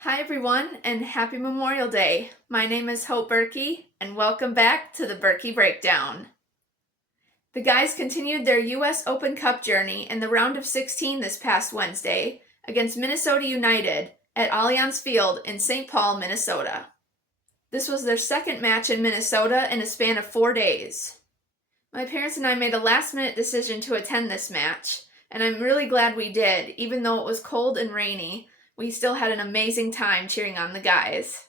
Hi everyone, and happy Memorial Day. My name is Bürki, and welcome back to the Bürki Breakdown. The guys continued their U.S. Open Cup journey in the round of 16 this past Wednesday against Minnesota United at Allianz Field in St. Paul, Minnesota. This was their second match in Minnesota in a span of 4 days. My parents and I made a last-minute decision to attend this match, and I'm really glad we did, even though it was cold and rainy. We still had an amazing time cheering on the guys.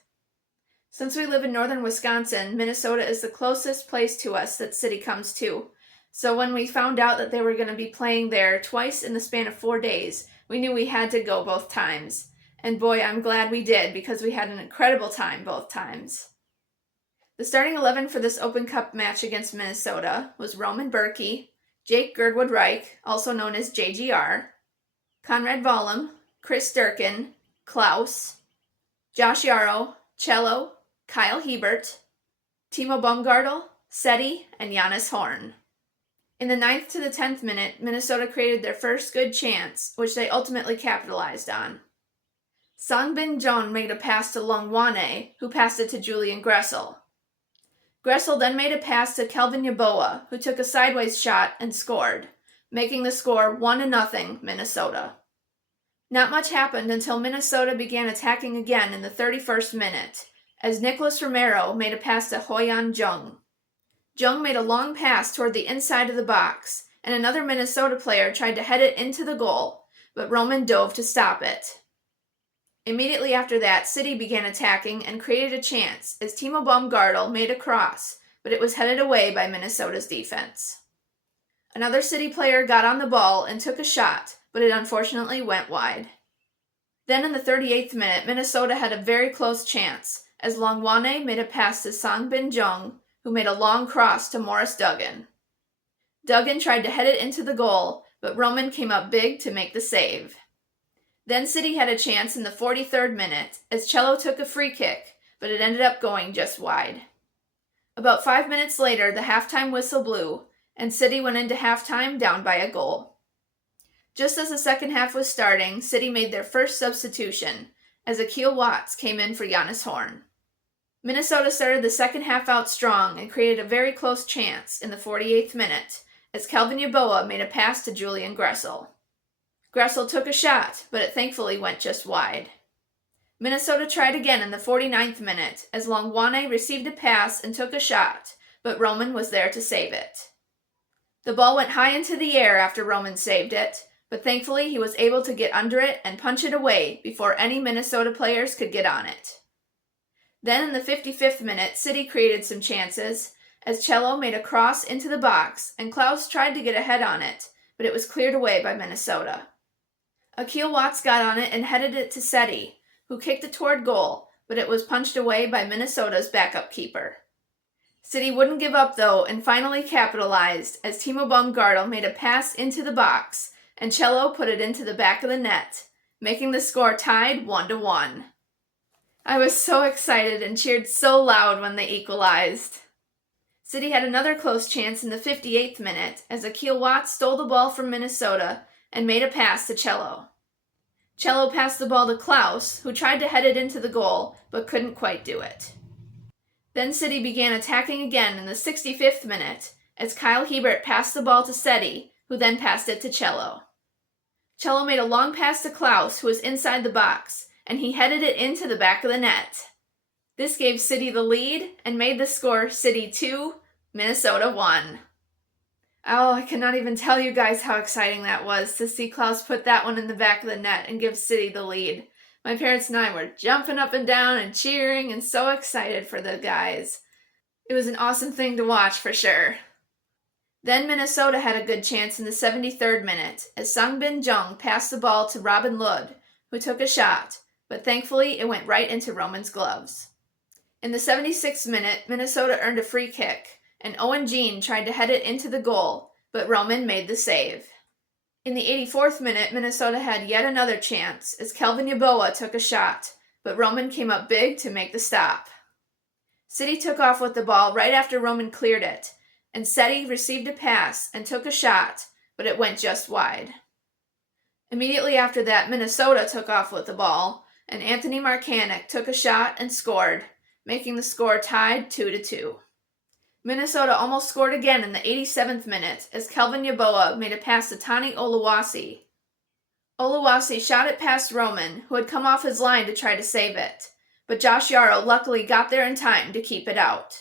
Since we live in northern Wisconsin, Minnesota is the closest place to us that City comes to. So when we found out that they were going to be playing there twice in the span of 4 days, we knew we had to go both times. And boy, I'm glad we did, because we had an incredible time both times. The starting 11 for this Open Cup match against Minnesota was Roman Bürki, Jake Girdwood-Reich, also known as JGR, Conrad Vollum, Chris Durkin, Klaus, Josh Yarrow, Cello, Kyle Hebert, Timo Baumgartel, Seti, and Jannes Horn. In the 9th to the 10th minute, Minnesota created their first good chance, which they ultimately capitalized on. Songbin Jung made a pass to Longwane, who passed it to Julian Gressel. Gressel then made a pass to Kelvin Yeboah, who took a sideways shot and scored, making the score 1-0 Minnesota. Not much happened until Minnesota began attacking again in the 31st minute, as Nicholas Romero made a pass to Hoyan Jung. Jung made a long pass toward the inside of the box, and another Minnesota player tried to head it into the goal, but Roman dove to stop it. Immediately after that, City began attacking and created a chance as Timo Baumgartel made a cross, but it was headed away by Minnesota's defense. Another City player got on the ball and took a shot, but it unfortunately went wide. Then in the 38th minute, Minnesota had a very close chance, as Longwane made a pass to Songbin Jung, who made a long cross to Morris Duggan. Duggan tried to head it into the goal, but Roman came up big to make the save. Then City had a chance in the 43rd minute, as Cello took a free kick, but it ended up going just wide. About 5 minutes later, the halftime whistle blew, and City went into halftime down by a goal. Just as the second half was starting, City made their first substitution, as Akil Watts came in for Jannes Horn. Minnesota started the second half out strong and created a very close chance in the 48th minute, as Kelvin Yeboah made a pass to Julian Gressel. Gressel took a shot, but it thankfully went just wide. Minnesota tried again in the 49th minute, as Longwane received a pass and took a shot, but Roman was there to save it. The ball went high into the air after Roman saved it, but thankfully he was able to get under it and punch it away before any Minnesota players could get on it. Then in the 55th minute, City created some chances, as Cello made a cross into the box and Klaus tried to get ahead on it, but it was cleared away by Minnesota. Akil Watts got on it and headed it to Seti, who kicked it toward goal, but it was punched away by Minnesota's backup keeper. City wouldn't give up though and finally capitalized as Timo Baumgartel made a pass into the box and Cello put it into the back of the net, making the score tied 1-1. I was so excited and cheered so loud when they equalized. City had another close chance in the 58th minute as Akil Watts stole the ball from Minnesota and made a pass to Cello. Cello passed the ball to Klaus, who tried to head it into the goal, but couldn't quite do it. Then City began attacking again in the 65th minute as Kyle Hebert passed the ball to Seti, who then passed it to Cello. Cello made a long pass to Klaus, who was inside the box, and he headed it into the back of the net. This gave City the lead and made the score City 2, Minnesota 1. Oh, I cannot even tell you guys how exciting that was to see Klaus put that one in the back of the net and give City the lead. My parents and I were jumping up and down and cheering and so excited for the guys. It was an awesome thing to watch for sure. Then Minnesota had a good chance in the 73rd minute as Sungbin Jung passed the ball to Robin Lod, who took a shot, but thankfully it went right into Roman's gloves. In the 76th minute, Minnesota earned a free kick, and Owen Jean tried to head it into the goal, but Roman made the save. In the 84th minute, Minnesota had yet another chance as Kelvin Yeboah took a shot, but Roman came up big to make the stop. City took off with the ball right after Roman cleared it, and Seti received a pass and took a shot, but it went just wide. Immediately after that, Minnesota took off with the ball, and Anthony Markanek took a shot and scored, making the score tied 2-2. Minnesota almost scored again in the 87th minute as Kelvin Yeboah made a pass to Tani Oluwasi. Oluwasi shot it past Roman, who had come off his line to try to save it, but Josh Yarrow luckily got there in time to keep it out.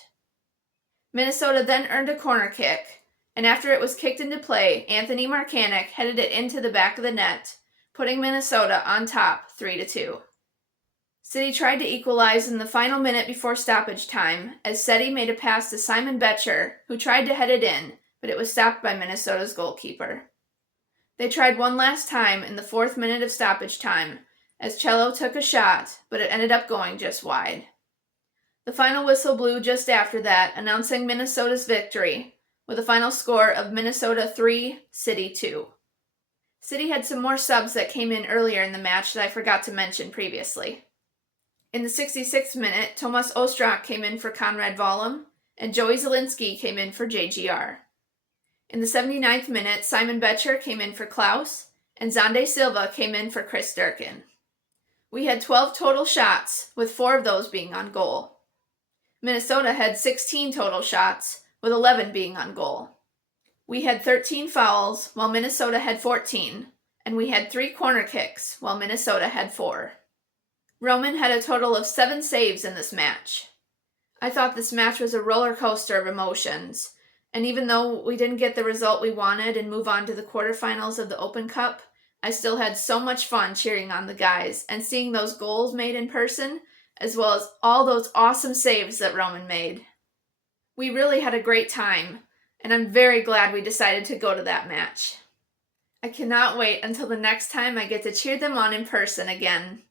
Minnesota then earned a corner kick, and after it was kicked into play, Anthony Markanek headed it into the back of the net, putting Minnesota on top 3-2. City tried to equalize in the final minute before stoppage time as Seti made a pass to Simon Betcher, who tried to head it in, but it was stopped by Minnesota's goalkeeper. They tried one last time in the 4th minute of stoppage time as Cello took a shot, but it ended up going just wide. The final whistle blew just after that, announcing Minnesota's victory, with a final score of Minnesota 3, City 2. City had some more subs that came in earlier in the match that I forgot to mention previously. In the 66th minute, Tomas Ostrak came in for Konrad Vollum, and Joey Zielinski came in for JGR. In the 79th minute, Simon Betcher came in for Klaus, and Zande Silva came in for Chris Durkin. We had 12 total shots, with 4 of those being on goal. Minnesota had 16 total shots, with 11 being on goal. We had 13 fouls, while Minnesota had 14, and we had 3 corner kicks, while Minnesota had 4. Roman had a total of 7 saves in this match. I thought this match was a roller coaster of emotions, and even though we didn't get the result we wanted and move on to the quarterfinals of the Open Cup, I still had so much fun cheering on the guys and seeing those goals made in person, as well as all those awesome saves that Roman made. We really had a great time, and I'm very glad we decided to go to that match. I cannot wait until the next time I get to cheer them on in person again.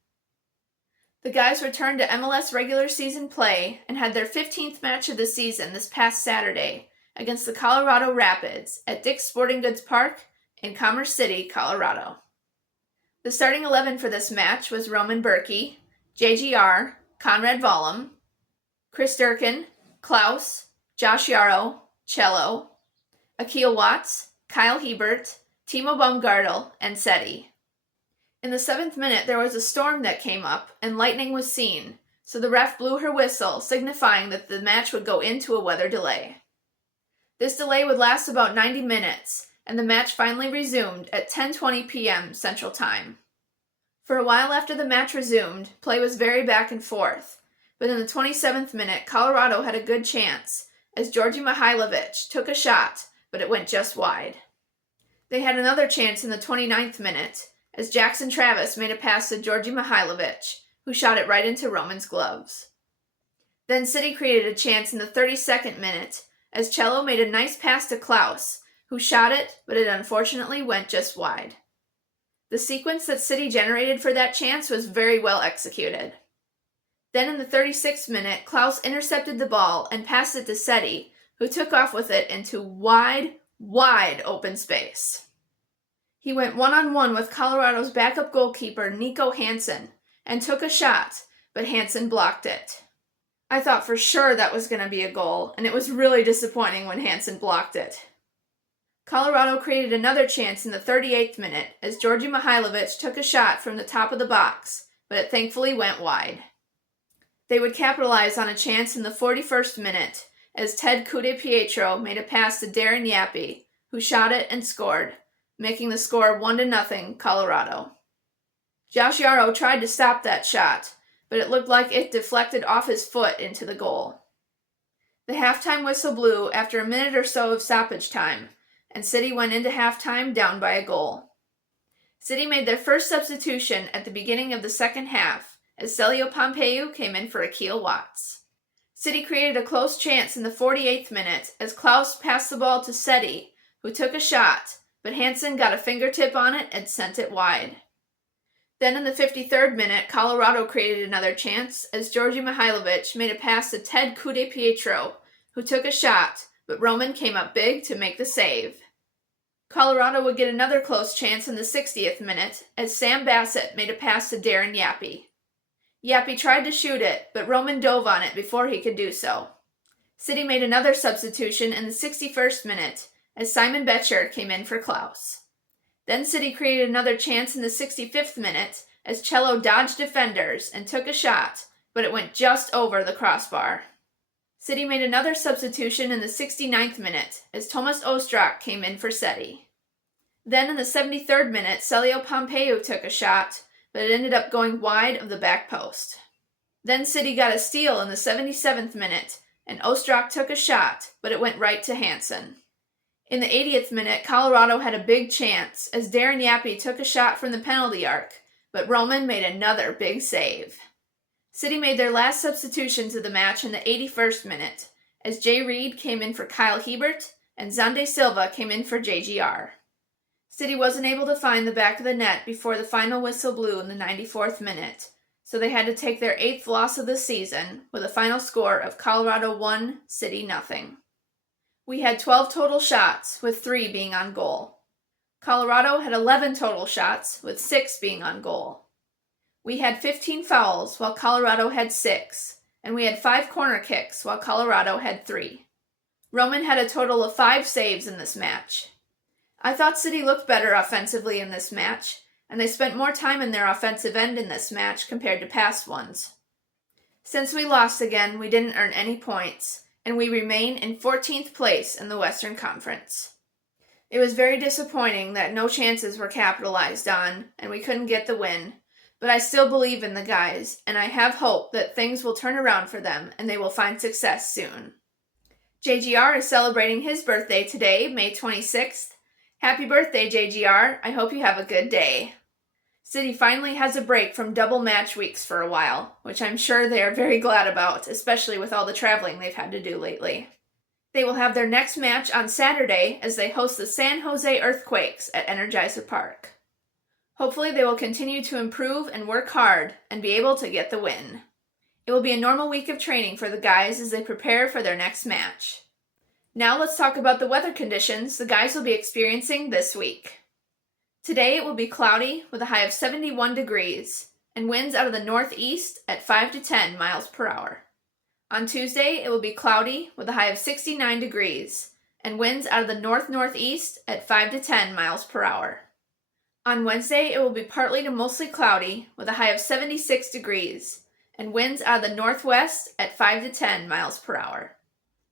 The guys returned to MLS regular season play and had their 15th match of the season this past Saturday against the Colorado Rapids at Dick's Sporting Goods Park in Commerce City, Colorado. The starting 11 for this match was Roman Bürki, JGR, Konrad Vollum, Chris Durkin, Klaus, Josh Yarrow, Cello, Akil Watts, Kyle Hebert, Timo Baumgartel, and Seti. In the 7th minute, there was a storm that came up, and lightning was seen, so the ref blew her whistle, signifying that the match would go into a weather delay. This delay would last about 90 minutes, and the match finally resumed at 10:20 p.m. Central Time. For a while after the match resumed, play was very back and forth, but in the 27th minute, Colorado had a good chance, as Georgi Mihailovic took a shot, but it went just wide. They had another chance in the 29th minute, as Jackson Travis made a pass to Georgi Mihailovic, who shot it right into Roman's gloves. Then City created a chance in the 32nd minute, as Cello made a nice pass to Klaus, who shot it, but it unfortunately went just wide. The sequence that City generated for that chance was very well executed. Then in the 36th minute, Klaus intercepted the ball and passed it to Seti, who took off with it into wide open space. He went one-on-one with Colorado's backup goalkeeper, Nico Hansen, and took a shot, but Hansen blocked it. I thought for sure that was going to be a goal, and it was really disappointing when Hansen blocked it. Colorado created another chance in the 38th minute as Georgi Mihailovic took a shot from the top of the box, but it thankfully went wide. They would capitalize on a chance in the 41st minute as Ted Kude-Pietro made a pass to Darren Yappy, who shot it and scored, making the score 1-0 Colorado. Josh Yarrow tried to stop that shot, but it looked like it deflected off his foot into the goal. The halftime whistle blew after a minute or so of stoppage time, and City went into halftime down by a goal. City made their first substitution at the beginning of the second half, as Celio Pompeu came in for Akil Watts. City created a close chance in the 48th minute as Klaus passed the ball to Seti, who took a shot, but Hansen got a fingertip on it and sent it wide. Then in the 53rd minute, Colorado created another chance as Georgi Mihailovic made a pass to Ted Kudepietro, who took a shot, but Roman came up big to make the save. Colorado would get another close chance in the 60th minute as Sam Bassett made a pass to Darren Yappy. Yappy tried to shoot it, but Roman dove on it before he could do so. City made another substitution in the 61st minute as Simon Betcher came in for Klaus. Then City created another chance in the 65th minute as Cello dodged defenders and took a shot, but it went just over the crossbar. City made another substitution in the 69th minute as Tomas Ostrak came in for Seti. Then in the 73rd minute, Celio Pompeu took a shot, but it ended up going wide of the back post. Then City got a steal in the 77th minute, and Ostrak took a shot, but it went right to Hansen. In the 80th minute, Colorado had a big chance as Darren Yappy took a shot from the penalty arc, but Roman made another big save. City made their last substitutions of the match in the 81st minute as Jay Reed came in for Kyle Hebert and Zande Silva came in for JGR. City wasn't able to find the back of the net before the final whistle blew in the 94th minute, so they had to take their 8th loss of the season with a final score of Colorado 1, City 0. We had 12 total shots, with 3 being on goal. Colorado had 11 total shots, with 6 being on goal. We had 15 fouls, while Colorado had 6, and we had 5 corner kicks, while Colorado had 3. Roman had a total of 5 saves in this match. I thought City looked better offensively in this match, and they spent more time in their offensive end in this match compared to past ones. Since we lost again, we didn't earn any points, and we remain in 14th place in the Western Conference. It was very disappointing that no chances were capitalized on, and we couldn't get the win, but I still believe in the guys, and I have hope that things will turn around for them and they will find success soon. JGR is celebrating his birthday today, May 26th. Happy birthday, JGR. I hope you have a good day. City finally has a break from double match weeks for a while, which I'm sure they are very glad about, especially with all the traveling they've had to do lately. They will have their next match on Saturday as they host the San Jose Earthquakes at Energizer Park. Hopefully they will continue to improve and work hard and be able to get the win. It will be a normal week of training for the guys as they prepare for their next match. Now let's talk about the weather conditions the guys will be experiencing this week. Today it will be cloudy with a high of 71 degrees and winds out of the northeast at 5 to 10 miles per hour. On Tuesday it will be cloudy with a high of 69 degrees and winds out of the north-northeast at 5 to 10 miles per hour. On Wednesday it will be partly to mostly cloudy with a high of 76 degrees and winds out of the northwest at 5 to 10 miles per hour.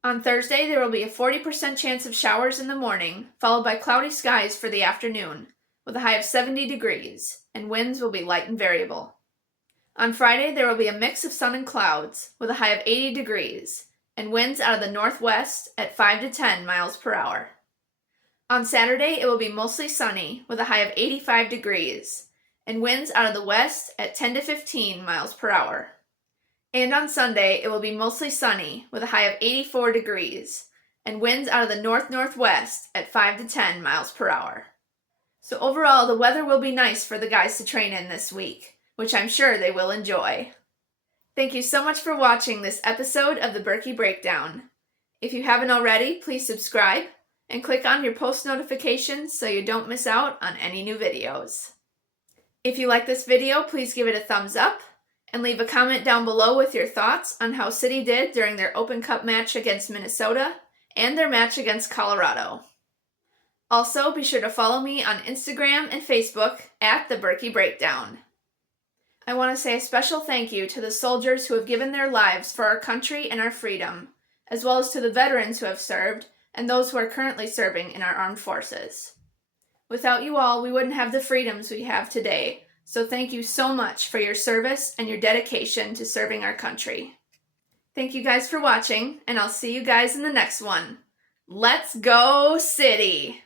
On Thursday, there will be a 40% chance of showers in the morning, followed by cloudy skies for the afternoon, with a high of 70 degrees, and winds will be light and variable. On Friday, there will be a mix of sun and clouds, with a high of 80 degrees, and winds out of the northwest at 5 to 10 miles per hour. On Saturday, it will be mostly sunny, with a high of 85 degrees, and winds out of the west at 10 to 15 miles per hour. And on Sunday, it will be mostly sunny with a high of 84 degrees and winds out of the north-northwest at 5 to 10 miles per hour. So overall, the weather will be nice for the guys to train in this week, which I'm sure they will enjoy. Thank you so much for watching this episode of the Bürki Breakdown. If you haven't already, please subscribe and click on your post notifications so you don't miss out on any new videos. If you like this video, please give it a thumbs up and leave a comment down below with your thoughts on how City did during their Open Cup match against Minnesota and their match against Colorado. Also, be sure to follow me on Instagram and Facebook at the Bürki Breakdown. I want to say a special thank you to the soldiers who have given their lives for our country and our freedom, as well as to the veterans who have served and those who are currently serving in our armed forces. Without you all, we wouldn't have the freedoms we have today. So thank you so much for your service and your dedication to serving our country. Thank you guys for watching, and I'll see you guys in the next one. Let's go, City!